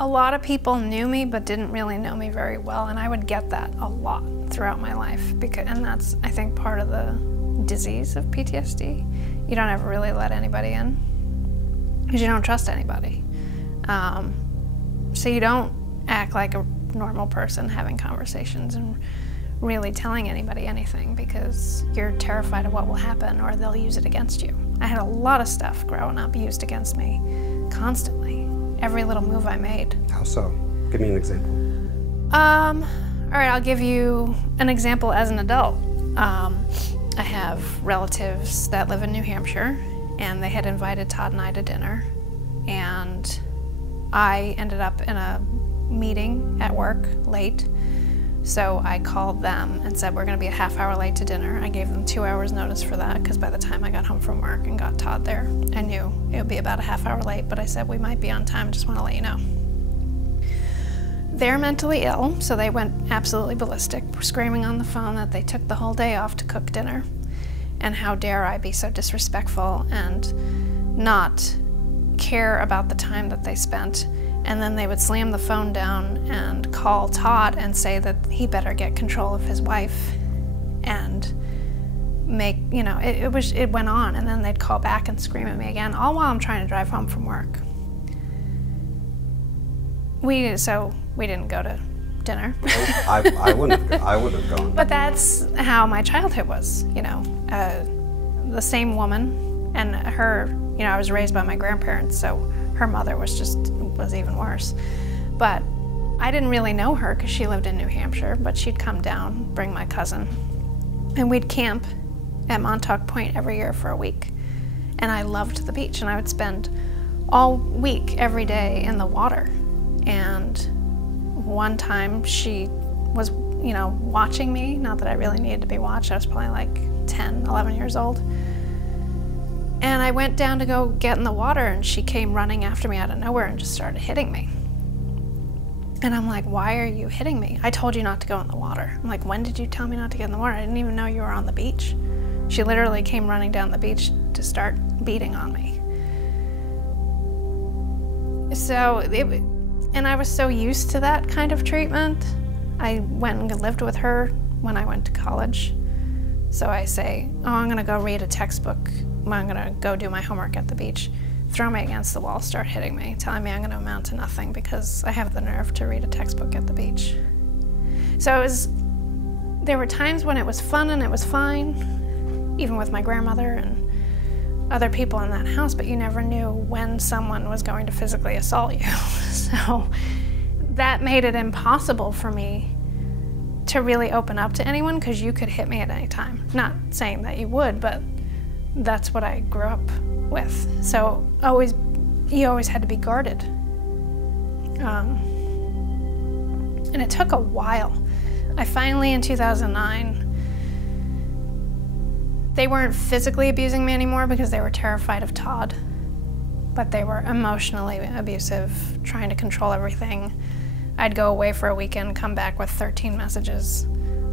A lot of people knew me but didn't really know me very well, and I would get that a lot throughout my life, and that's, I think, part of the disease of PTSD. You don't ever really let anybody in because you don't trust anybody. So you don't act like a normal person having conversations and really telling anybody anything because you're terrified of what will happen or they'll use it against you. I had a lot of stuff growing up used against me constantly. Every little move I made. How so? Give me an example. All right, I'll give you an example as an adult. I have relatives that live in New Hampshire, and they had invited Todd and I to dinner, and I ended up in a meeting at work late, so I called them and said we're going to be a half hour late to dinner. I gave them 2 hours notice for that because by the time I got home from work and got Todd there, I knew it would be about a half hour late, but I said we might be on time, just want to let you know. They're mentally ill, so they went absolutely ballistic, screaming on the phone that they took the whole day off to cook dinner, and how dare I be so disrespectful and not care about the time that they spent. And then they would slam the phone down and call Todd and say that he better get control of his wife and make, you know, it went on, and then they'd call back and scream at me again, all while I'm trying to drive home from work. So we didn't go to dinner. I wouldn't have gone. But that's how my childhood was, you know. The same woman, and her, you know, I was raised by my grandparents, so her mother was even worse. But I didn't really know her because she lived in New Hampshire, but she'd come down, bring my cousin, and we'd camp at Montauk Point every year for a week. And I loved the beach, and I would spend all week, every day in the water. And one time she was, you know, watching me, not that I really needed to be watched, I was probably like 10, 11 years old. And I went down to go get in the water, and she came running after me out of nowhere and just started hitting me. And I'm like, why are you hitting me? I told you not to go in the water. I'm like, when did you tell me not to get in the water? I didn't even know you were on the beach. She literally came running down the beach to start beating on me. So, and I was so used to that kind of treatment. I went and lived with her when I went to college. So I say, oh, I'm gonna go read a textbook. I'm gonna go do my homework at the beach. Throw me against the wall, start hitting me, telling me I'm gonna amount to nothing because I have the nerve to read a textbook at the beach. So there were times when it was fun and it was fine, even with my grandmother and other people in that house, but you never knew when someone was going to physically assault you. So that made it impossible for me to really open up to anyone because you could hit me at any time. Not saying that you would, but that's what I grew up with. So you always had to be guarded. And it took a while. I finally, in 2009, they weren't physically abusing me anymore because they were terrified of Todd, but they were emotionally abusive, trying to control everything. I'd go away for a weekend, come back with 13 messages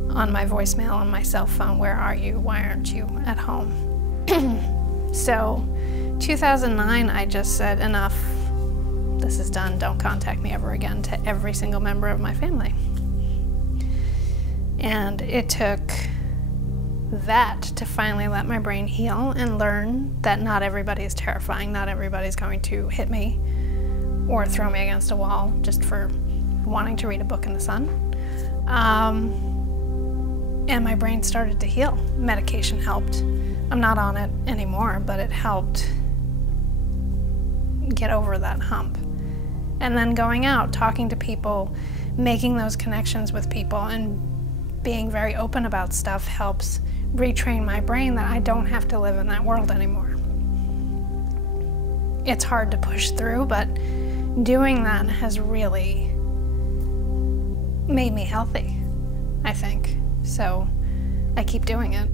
on my voicemail on my cell phone. Where are you? Why aren't you at home? So 2009, I just said, enough. This is done. Don't contact me ever again, to every single member of my family. And it took that to finally let my brain heal and learn that not everybody is terrifying. Not everybody's going to hit me or throw me against a wall just for wanting to read a book in the sun. And my brain started to heal. Medication helped. I'm not on it anymore, but it helped get over that hump. And then going out, talking to people, making those connections with people, and being very open about stuff helps retrain my brain that I don't have to live in that world anymore. It's hard to push through, but doing that has really made me healthy, I think. So I keep doing it.